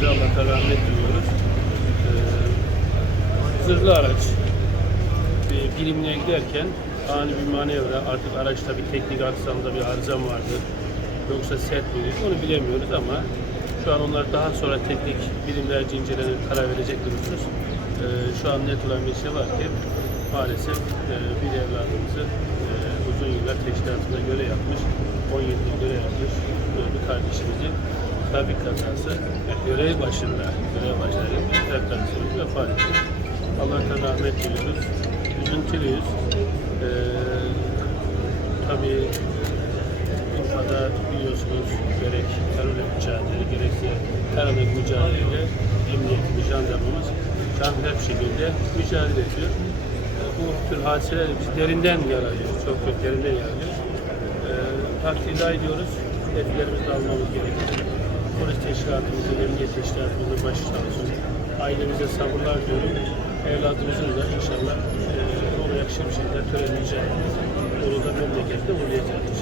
de Allah'a rahmet diliyoruz. Ee, zırhlı araç bir birimliğe giderken ani bir manevra, artık araçta bir teknik aksamda bir arıza mı vardı, yoksa sert miydi onu bilemiyoruz ama şu an onlar daha sonra teknik birimlerce incelenip karar verecek durumumuz. Ee, şu an net olan bir şey var ki maalesef e, bir evladımızı e, uzun yıllar teşkilatında görev yapmış, 17 yıl görev yapmış e, bir kardeşimizi trafik kazası e, görev başında, görev başında kazası sonucu vefat etti. Allah'tan rahmet diliyoruz. Üzüntülüyüz. Ee, tabii Urfa'da biliyorsunuz gerek terörle mücadele gerekse karanlık mücadeleyle emniyetimiz, jandarmamız tam her şekilde mücadele ediyor. Ee, Bu tür hadiseler bizi derinden yaralıyor. Çok çok derinden yaralıyor. Ee, takdirde ediyoruz. Tedbirlerimizi de almamız gerekiyor. Polis teşkilatımızın, emniyet sağ olsun. Ailemize sabırlar diyorum. Evladımızın da inşallah e, ona yakışır bir şekilde törenleyeceğiz. Onu da memlekette uğurlayacağız.